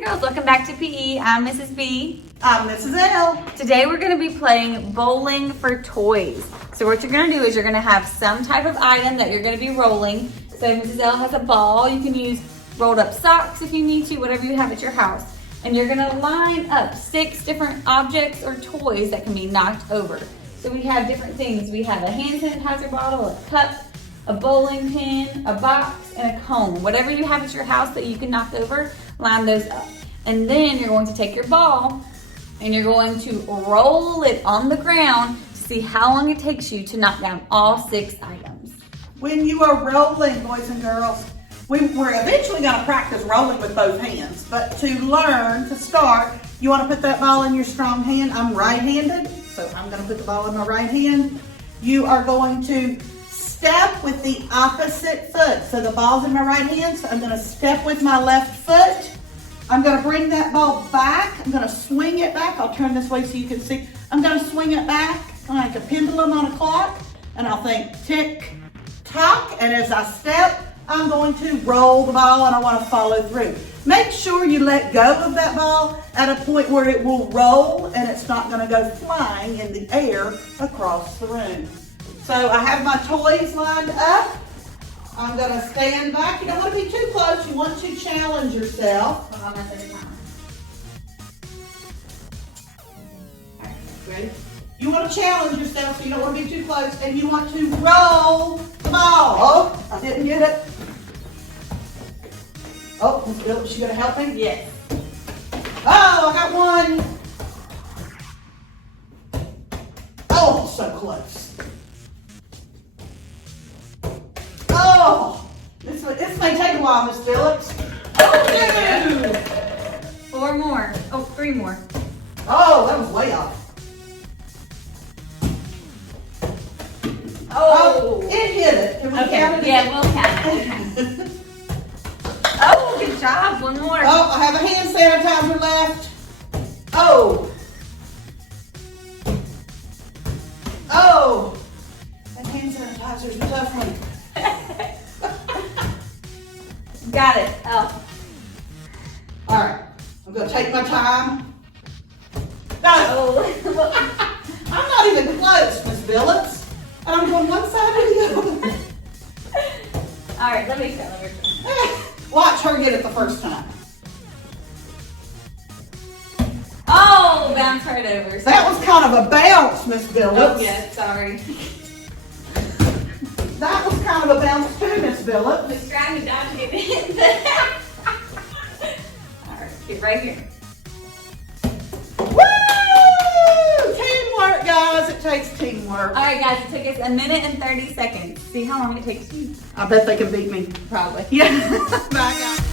Hey girls, welcome back to PE. I'm Mrs. B. I'm Mrs. L. Today we're going to be playing bowling for toys. So what you're going to do is you're going to have some type of item that you're going to be rolling. So Mrs. L has a ball. You can use rolled up socks if you need to, whatever you have at your house. And you're going to line up 6 different objects or toys that can be knocked over. So we have different things. We have a hand sanitizer bottle, a cup, a bowling pin, a box, and a cone. Whatever you have at your house that you can knock over, line those up. And then you're going to take your ball and you're going to roll it on the ground to see how long it takes you to knock down all 6 items. When you are rolling, boys and girls, we're eventually going to practice rolling with both hands. But to learn, to start, you want to put that ball in your strong hand. I'm right-handed, so I'm going to put the ball in my right hand. You are going to step with the opposite foot. So the ball's in my right hand, so I'm going to step with my left foot. I'm going to bring that ball back. I'm going to swing it back. I'll turn this way so you can see. I'm going to swing it back like a pendulum on a clock. And I'll think tick, tock. And as I step, I'm going to roll the ball and I want to follow through. Make sure you let go of that ball at a point where it will roll and it's not going to go flying in the air across the room. So I have my toys lined up. I'm going to stand back. You don't want to be too close. You want to challenge yourself. Hold on, that's the timer. All right, ready? You want to challenge yourself, so you don't want to be too close, and you want to roll the ball. Oh, I didn't get it. Oh, Miss Phillips, you going to help me? Yes. Oh, I got one. Oh, so close. Oh, this may take a while, Miss Phillips. Oh, no. 4 more. Oh, 3 more. Oh, that was way off. Oh, it hit it. Can we count it? Yeah, we'll count it. Oh, good job. 1 more. Oh, I have a hand sanitizer left. Oh. Oh. That hand sanitizer's a tough one. Got it. Oh. All right. I'm going to take my time. No. Oh. I'm not even close, Miss Phillips. And I'm going one side or the other. All right, let me try. Watch her get it the first time. Oh, bounce right over. That was kind of a bounce, Miss Phillips. Oh, yeah, sorry. That was kind of a bounce too, Miss Phillips. I was trying to dodge it. All right, get right here. Woo! Teamwork, guys. It takes teamwork. All right, guys, it took us 1 minute and 30 seconds. See how long it takes you. I bet they can beat me. Probably. Yeah. Bye, guys.